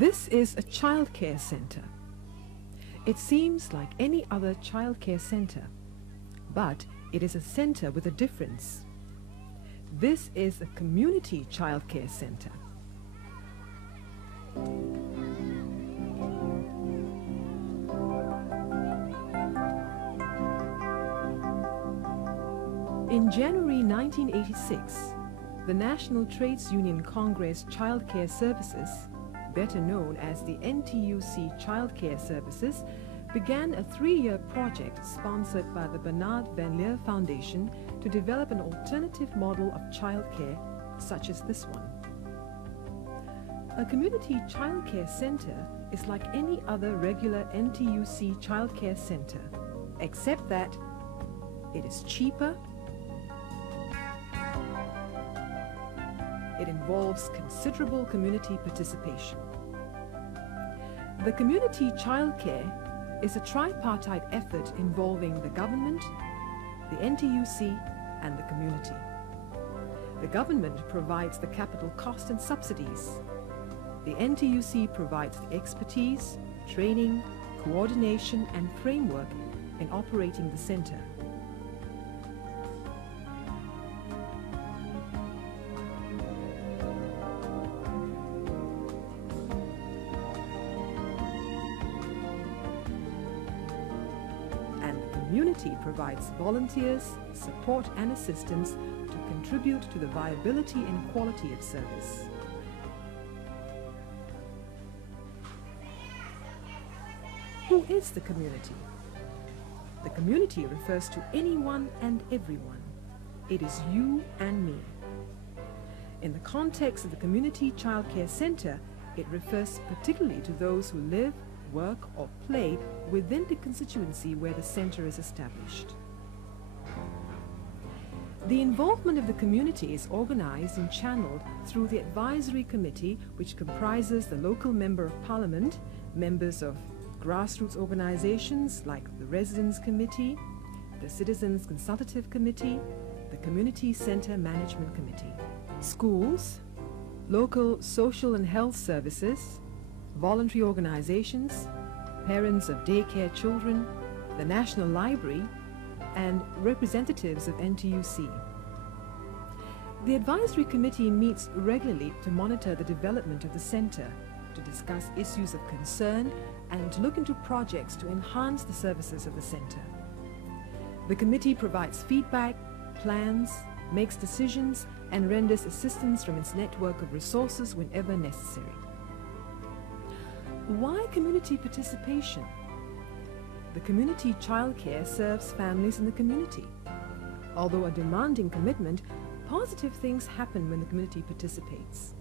This is a childcare center. It seems like any other childcare center, but it is a center with a difference. This is a community childcare center. In January 1986, the National Trades Union Congress Childcare Services, better known as the NTUC Childcare Services, began a 3-year project sponsored by the Bernard Van Leer Foundation to develop an alternative model of childcare such as this one. A community childcare center is like any other regular NTUC childcare center, except that it is cheaper, it involves considerable community participation. The community childcare is a tripartite effort involving the government, the NTUC, and the community. The government provides the capital cost and subsidies. The NTUC provides the expertise, training, coordination, and framework in operating the center. The community provides volunteers, support and assistance to contribute to the viability and quality of service. Who is the community? The community refers to anyone and everyone. It is you and me. In the context of the Community Childcare Center, it refers particularly to those who live, work or play within the constituency where the center is established. The involvement of the community is organized and channeled through the advisory committee, which comprises the local member of parliament, members of grassroots organizations like the Residents Committee, the Citizens Consultative Committee, the Community Center Management Committee, schools, local social and health services, voluntary organizations, parents of daycare children, the National Library, and representatives of NTUC. The Advisory Committee meets regularly to monitor the development of the center, to discuss issues of concern, and to look into projects to enhance the services of the center. The committee provides feedback, plans, makes decisions, and renders assistance from its network of resources whenever necessary. Why community participation? The community childcare serves families in the community. Although a demanding commitment, positive things happen when the community participates.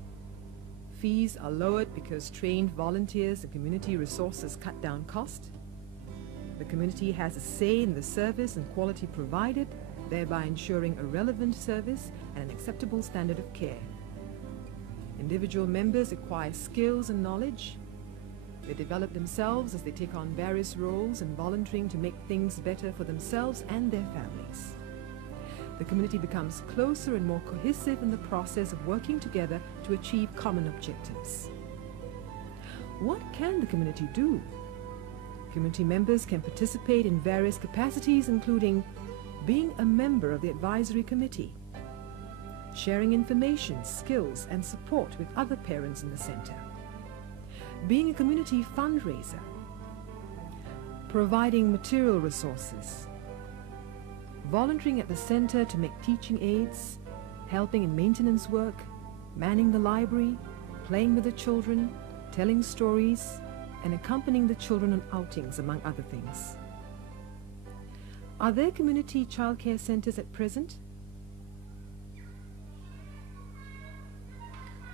Fees are lowered because trained volunteers and community resources cut down cost. The community has a say in the service and quality provided, thereby ensuring a relevant service and an acceptable standard of care. Individual members acquire skills and knowledge. They develop themselves as they take on various roles and volunteering to make things better for themselves and their families. The community becomes closer and more cohesive in the process of working together to achieve common objectives. What can the community do? Community members can participate in various capacities, including being a member of the advisory committee, sharing information, skills, and support with other parents in the center, being a community fundraiser, providing material resources, volunteering at the center to make teaching aids, helping in maintenance work, manning the library, playing with the children, telling stories, and accompanying the children on outings, among other things. Are there community childcare centers at present?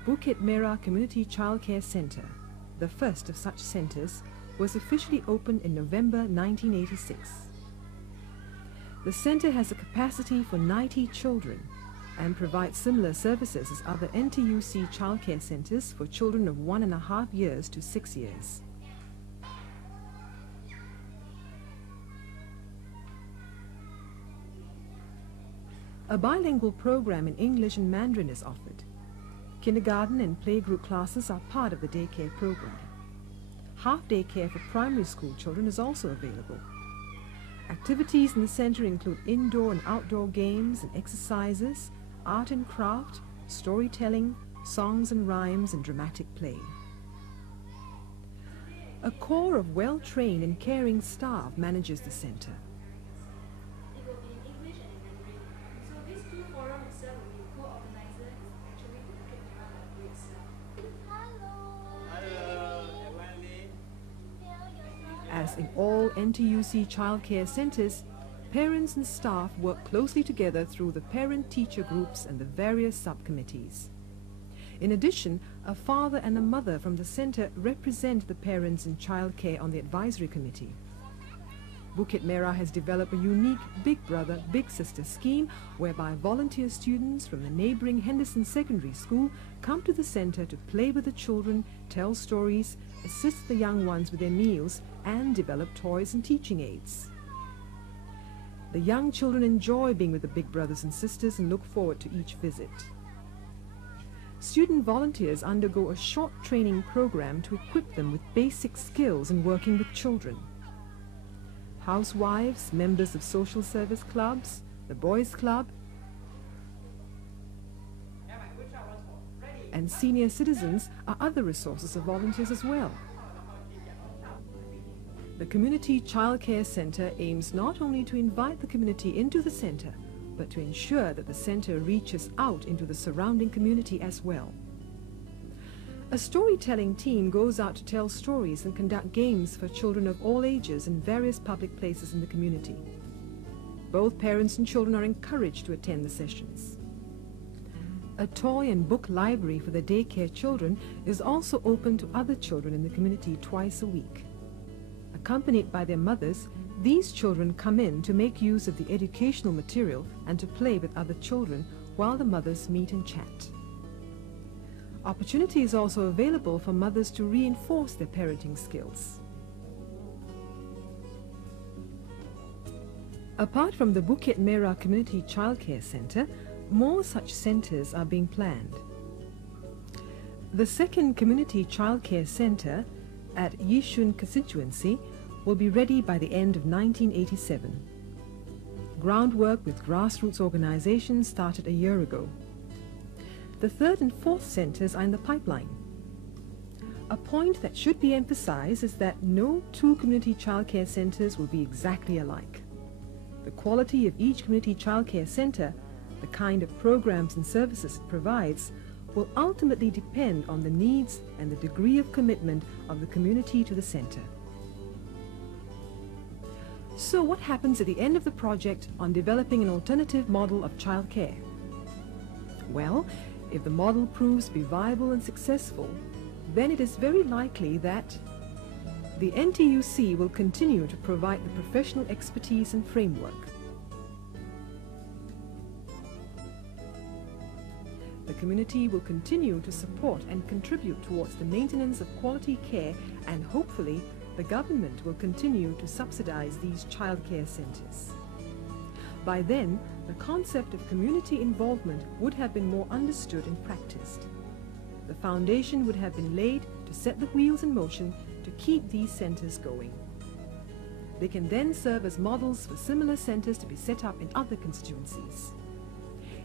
Bukit Merah Community Childcare Center, the first of such centers, was officially opened in November 1986. The center has a capacity for 90 children and provides similar services as other NTUC childcare centers for children of 1.5 years to 6 years. A bilingual program in English and Mandarin is offered. Kindergarten and playgroup classes are part of the daycare program. Half-day care for primary school children is also available. Activities in the center include indoor and outdoor games and exercises, art and craft, storytelling, songs and rhymes, and dramatic play. A core of well-trained and caring staff manages the center. It will be in English and in Mandarin. So these two forums itself will be co-organizer is actually the Bukit Merah library itself. As in all NTUC childcare centers, parents and staff work closely together through the parent-teacher groups and the various subcommittees. In addition, a father and a mother from the center represent the parents in childcare on the advisory committee. Bukit Merah has developed a unique Big Brother, Big Sister scheme whereby volunteer students from the neighboring Henderson Secondary School come to the center to play with the children, tell stories, assist the young ones with their meals, and develop toys and teaching aids. The young children enjoy being with the big brothers and sisters and look forward to each visit. Student volunteers undergo a short training program to equip them with basic skills in working with children. Housewives, members of social service clubs, the Boys Club, and senior citizens are other resources of volunteers as well. The Community Childcare Center aims not only to invite the community into the center, but to ensure that the center reaches out into the surrounding community as well. A storytelling team goes out to tell stories and conduct games for children of all ages in various public places in the community. Both parents and children are encouraged to attend the sessions. A toy and book library for the daycare children is also open to other children in the community twice a week. Accompanied by their mothers, these children come in to make use of the educational material and to play with other children while the mothers meet and chat. Opportunity is also available for mothers to reinforce their parenting skills. Apart from the Bukit Merah Community Childcare Center, more such centers are being planned. The second Community Childcare Center at Yishun constituency will be ready by the end of 1987. Groundwork with grassroots organizations started a year ago. The third and fourth centers are in the pipeline. A point that should be emphasized is that no two community childcare centers will be exactly alike. The quality of each community childcare center, the kind of programs and services it provides, will ultimately depend on the needs and the degree of commitment of the community to the center. So what happens at the end of the project on developing an alternative model of childcare? Well, if the model proves to be viable and successful, then it is very likely that the NTUC will continue to provide the professional expertise and framework. The community will continue to support and contribute towards the maintenance of quality care, and hopefully the government will continue to subsidize these childcare centers. By then, the concept of community involvement would have been more understood and practiced. The foundation would have been laid to set the wheels in motion to keep these centers going. They can then serve as models for similar centers to be set up in other constituencies.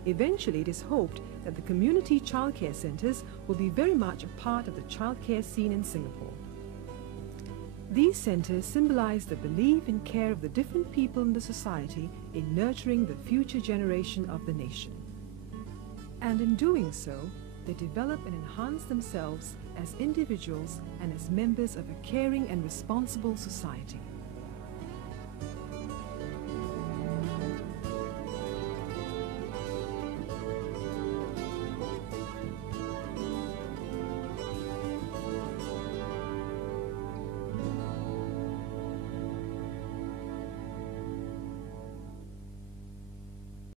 Eventually, it is hoped that the community childcare centers will be very much a part of the childcare scene in Singapore. These centers symbolize the belief and care of the different people in the society in nurturing the future generation of the nation. And in doing so, they develop and enhance themselves as individuals and as members of a caring and responsible society.